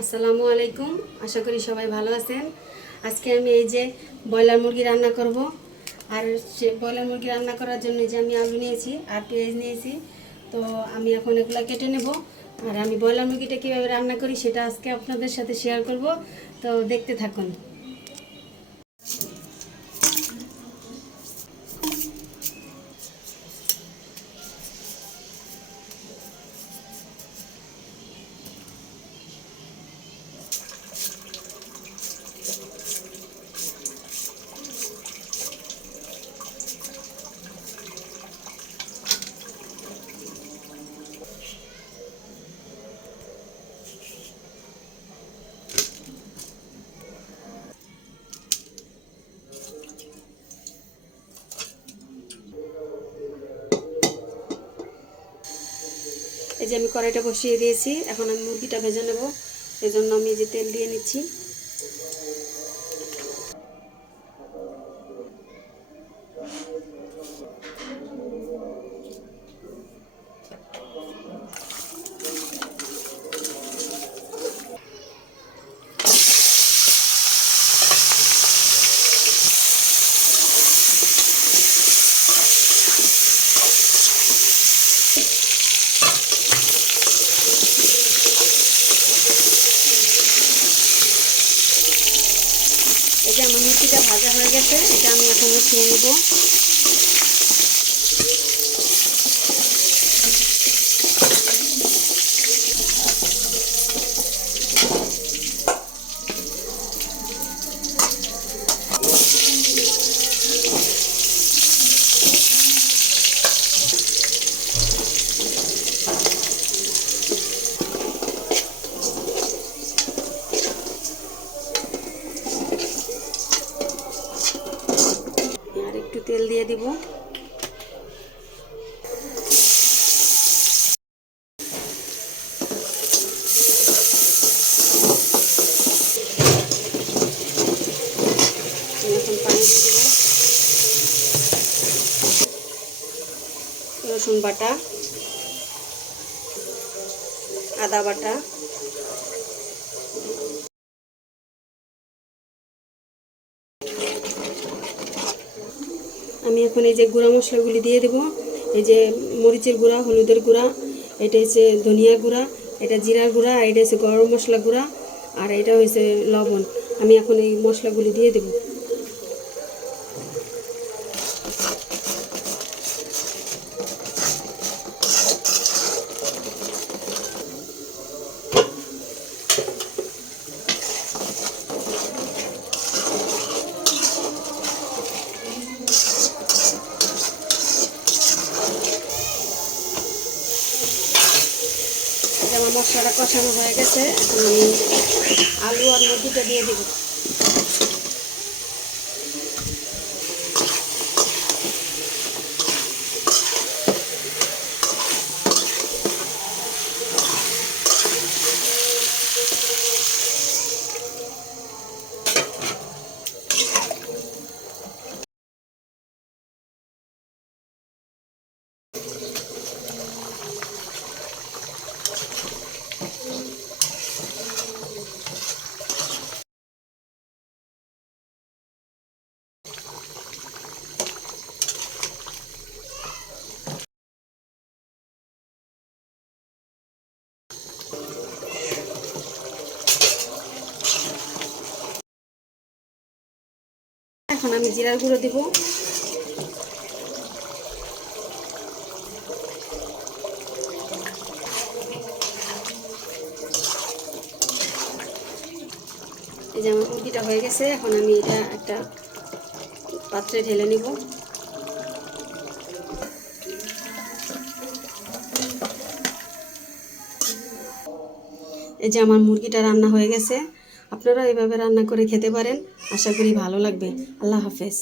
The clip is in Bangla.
আসসালামু আলাইকুম। আশা করি সবাই ভালো আছেন। আজকে আমি এই যে ব্রয়লার মুরগি রান্না করব। আর সে ব্রয়লার মুরগি রান্না করার জন্য যে আমি আলু নিয়েছি আর পেঁয়াজ নিয়েছি। তো আমি এখন এগুলো কেটে নেব। আর আমি ব্রয়লার মুরগিটা কীভাবে রান্না করি সেটা আজকে আপনাদের সাথে শেয়ার করব। তো দেখতে থাকুন। এই যে আমি কড়াইটা বসিয়ে দিয়েছি, এখন আমি মুরগিটা ভেজে নেব। এই জন্য আমি যে তেল দিয়ে নিচ্ছি। এই যে আমার মুরগিটা ভাজা হয়ে গেছে, এটা আমি এখন উঠিয়ে নেব। আর একটু তেল দিয়ে দিব। এখন পানি দিয়ে দেব। রসুন বাটা, আদা বাটা, আমি এখন এই যে গুঁড়া মশলাগুলি দিয়ে দেব। এই যে মরিচের গুঁড়া, হলুদের গুঁড়া, এটা হচ্ছে ধনিয়া গুঁড়া, এটা জিরার গুঁড়া, আর এটা হচ্ছে গরম মশলা গুঁড়া, আর এটা হচ্ছে লবণ। আমি এখন এই মশলাগুলি দিয়ে দেব। আমার মশলাটা কষানো হয়ে গেছে, এখন আমি আলু আর মুরগিটা দিয়ে দেব। এখন আমি জিরার গুঁড়ো দিব। এই যে আমার মুরগিটা হয়ে গেছে, এখন আমি এটা একটা পাত্রে ঢেলে নিব। এই যে আমার মুরগিটা রান্না হয়ে গেছে। আপনারা এইভাবে রান্না করে খেতে পারেন, আশা করি ভালো লাগবে। আল্লাহ হাফেজ।